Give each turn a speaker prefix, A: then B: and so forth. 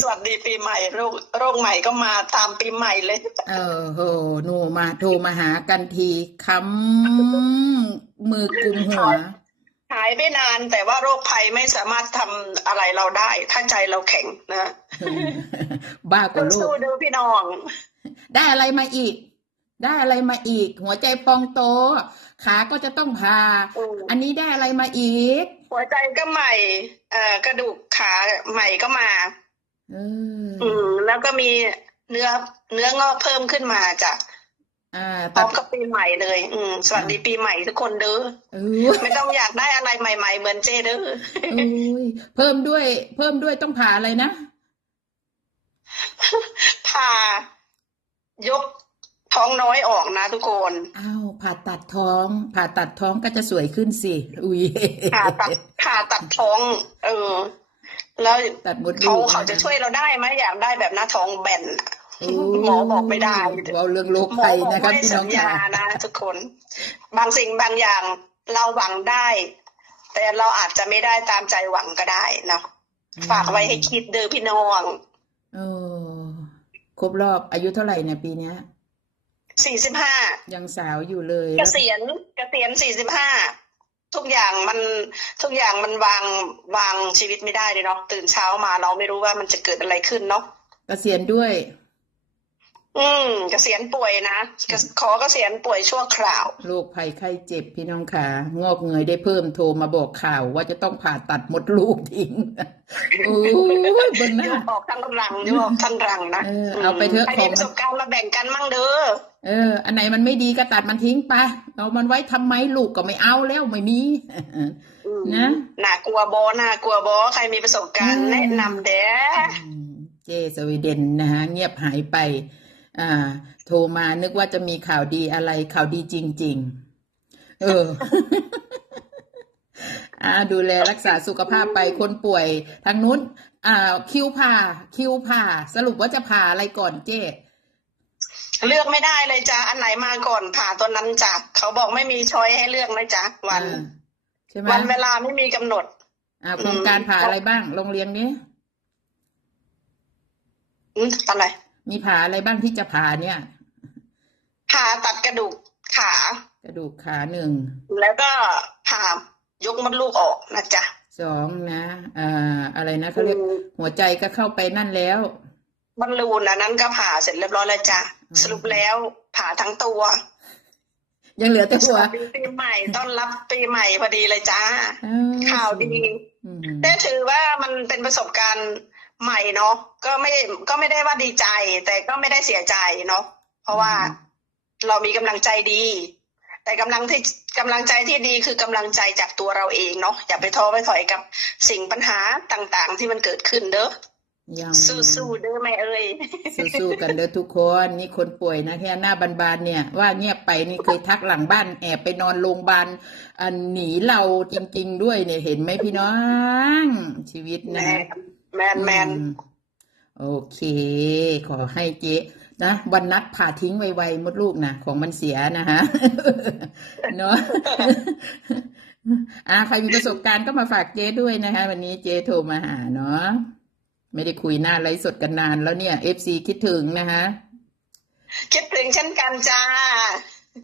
A: สวัสดีปีใหม่โรคโรคใหม่ก็มาตามปีใหม่เลย
B: เออโหหนูมาโทรมาหากันทีค้ำมือกุมหัว
A: หายไปนานแต่ว่าโรคภัยไม่สามารถทำอะไรเราได้ ถ้าใจเราแข็งนะ
B: บ้ากว่าโล
A: สู้
B: ก
A: ๆดูพี่น้อง
B: ได้อะไรมาอีก ได้อะไรมาอีก หัวใจพองโต ขาก็จะต้องพา
A: อืม
B: อันนี้ได้อะไรมาอีก
A: หัวใจก็ใหม่ เอ่อกระดูกขาใหม่ก็มา
B: เออ
A: อืม แล้วก็มีเนื้อเนื้องอกเพิ่มขึ้นมาจ้ะ
B: อ่า
A: พร้
B: ตั
A: อ
B: ด
A: มกับปีใหม่เลย อืม สวัสดีปีใหม่ทุกคนเด้อ
B: เออ
A: ไม่ต้องอยากได้อะไรใหม่ ๆ เหมือนเจเด้อ
B: โอ้ยเพิ่มด้วย เพิ่มด้วยต้องผ่าอะไรนะ
A: ผ่ายกท้องน้อยออกนะทุกคน
B: อ้าวผ่าตัดท้อง ผ่าตัดท้องก็จะสวยขึ้นสิ อุ้ย
A: ผ่าตัดผ่าตัดท้อง เออ แล้ว
B: ตัดมดลู
A: เขา
B: ก
A: เขาจะช่วยเราได้ไหมอยากได้แบบหน้าท้องแบนอะ
B: โอ้
A: หมอบอกไม่ได้
B: เราเรื่องโรค
A: หมอ
B: ภัย
A: บอก
B: นะครับ
A: ไม่
B: พี่น้
A: สั
B: อง
A: ญ
B: ค่ะ
A: ญานะทุกคน บางสิ่งบางอย่างเราหวังได้ แต่เราอาจจะไม่ได้ตามใจหวังก็ได้เนาะฝากไว้ให้คิดเด้อพี่น้อง
B: เออครบรอบอายุเท่าไหร่เนี่ยปีเนี้ย
A: สี่สิบห้า
B: ยังสาวอยู่เลย
A: เกษียณเกษียณสี่สิบห้า ทุกอย่างมันทุกอย่างมันวางวางชีวิตไม่ได้เลยเนาะตื่นเช้ามาเราไม่รู้ว่ามันจะเกิดอะไรขึ้นเนาะ
B: เกษียณด้วย
A: อืมเกษียณป่วยนะเกขอเกษียณป่วยชั่วคราว
B: โรคภัยไข้เจ็บพี่น้องขางอกเงยได้เพิ่มโทรมาบอกข่าว ว่าจะต้องผ่าตัดมดลูกทิ้งโอ้ยบนหน้า
A: ยกออกทั้งรังยกออกทั้งรังนะ
B: เออเอาไปเถอะ
A: ใคร
B: ขอ
A: มี
B: ง
A: ประสบการณ์มาแบ่งกันมั่งเด้อ
B: เออ อันไหนมันไม่ดีก็ตัดมันทิ้งไปเอามันไว้ทำไมลูกก็ไม่เอาแล้วไม่มี
A: อืม
B: นะ
A: น่ากลัวบอน่ากลัวบอใครมีประสบการณ์
B: อืม
A: แนะนำเด้อ
B: อืมเจสวีเดนนะฮะเงียบหายไป อ่า โทรมานึกว่าจะมีข่าวดีอะไรข่าวดีจริง ๆ เอออ่าดูแลรักษาสุขภาพไปคนป่วย ทางนู้น อ่า คิวผ่าคิวผ่า สรุปว่าจะผ่าอะไรก่อนเจ้
A: เลือกไม่ได้เลยจ้ะอันไหนมาก่อนผ่าตัวนั้นจ้ะเขาบอกไม่มีช้อยให้เลือกนะจ๊ะวัน
B: อ่าใช่ไหม
A: วันเวลาไม่มีกำหนด
B: อ่าโครงการผ่าอะไรบ้างโรงเรียนนี้
A: อืมอะไร
B: มีผ่าอะไรบ้างที่จะผ่าเนี่ย
A: ผ่าตัดกระดูกขา ก
B: ระดูกขาหนึ่ง
A: แล้วก็ผ่ายกมดลูกออกนะจ๊ะ
B: สองนะอ่าอะไรนะเขาเรียก
A: อืม
B: หัวใจก็เข้าไปนั่นแล้ว
A: บอลลูนอันนั้นก็ผ่าเสร็จเรียบร้อยแล้วจ้ะ
B: อืม
A: สรุปแล้วผ่าทั้งตัว
B: ยังเหลือแต่
A: ส
B: หัว
A: วัสดีปีใหม่ต้อนรับปีใหม่พอดีเลยจ้า
B: อ้า
A: ข่าวดี
B: อืม
A: แต่ถือว่ามันเป็นประสบการณ์ ใหม่เนาะก็ไม่ก็ไม่ได้ว่าดีใจ แต่ก็ไม่ได้เสียใจเนาะเพราะว่าเรามีกำลังใจดี แต่กำลังที่กำลังใจที่ดีคือกำลังใจจากตัวเราเองเนาะอย่าไปท้อไปถอยกับสิ่งปัญหาต่างๆ ที่มันเกิดขึ้นเด้อ
B: ยัง
A: สู้ๆเด้อแม่เอ้ย
B: สู้ๆกันเด้อทุกคนนี่คนป่วยนะแค่หน้าบานๆเนี่ย ว่าเงียบไปนี่เคยทักหลังบ้านแอบไปนอนโรงพยาบาลอันหนีเราจริงๆด้วยเนี่ยเห็นไหมพี่น้องชีวิต
A: แม
B: นะ
A: น แมนแมน
B: อืมโอเค ขอให้เจ๊นะวันนัดผ่าทิ้งไวๆมดลูกนะของมันเสียนะฮะเนาะอ่าใครมีประสบการณ์ก็มาฝากเจ๊ด้วยนะคะ วันนี้เจ๊โทรมาหาเนาะไม่ได้คุยหน้าไลฟ์สดกันนานแล้วเนี่ยเอฟซีคิดถึงนะคะ
A: คิดถึงเช่นกันจ้า